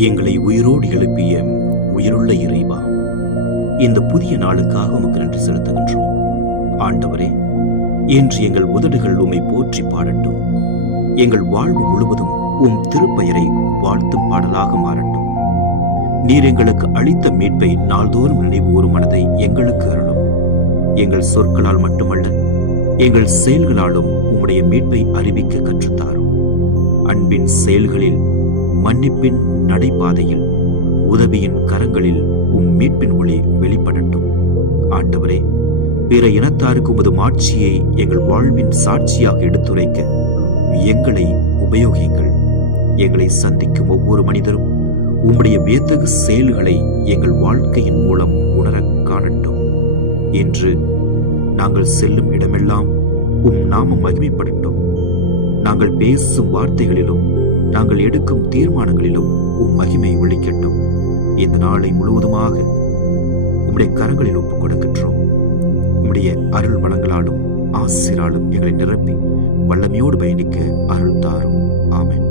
எங்களை உயிரோடு எழுப்பிய உயிருள்ள இறைவா, இந்த புதிய நாளுக்காக உமக்கு நன்றி செலுத்துகின்றோம். ஆண்டவரே, இன்று எங்கள் உதடுகள் உம்மை போற்றி பாடட்டும். எங்கள் வாழ்வு முழுவதும் உம் திருப்பெயரை வாழ்த்தும் பாடலாக மாறட்டும். நீர் எங்களுக்கு அளித்த மீட்பை நாள்தோறும் நினைவுகூரும் மனதை எங்களுக்கு அருளும். எங்கள் சொற்களால் மட்டுமல்ல, எங்கள் செயல்களாலும் உம்முடைய மீட்பை அறிவிக்க கற்றுத்தாரும். அன்பின் செயல்களில், மன்னிப்பின் நடைபாதையில், உதவியின் கரங்களில் உம் மீட்பின் ஒளி வெளிப்படட்டும். ஆண்டவரே, பிற இனத்தாருக்கு உமது மாட்சியை எங்கள் வாழ்வின் சாட்சியாக எடுத்துரைக்க எங்களை உபயோகியுங்கள். எங்களை சந்திக்கும் ஒவ்வொரு மனிதரும் உம்முடைய வியத்தகு செயல்களை எங்கள் வாழ்க்கையின் மூலம் உணர காணட்டும். இன்று நாங்கள் செல்லும் இடமெல்லாம் உம் நாமம் மகிமைப்படட்டும். நாங்கள் பேசும் வார்த்தைகளிலும் நாங்கள் எடுக்கும் தீர்மானங்களிலும் உம் மகிமை ஒழிக்கட்டும். இந்த நாளை முழுவதுமாக உம்முடைய கரங்களில் ஒப்புக் கொடுக்கின்றோம். உம்முடைய அருள் வளங்களாலும் ஆசிராலும் எங்களை நிரப்பி வல்லமையோடு பயணிக்க அருள் தாரும். ஆமென்.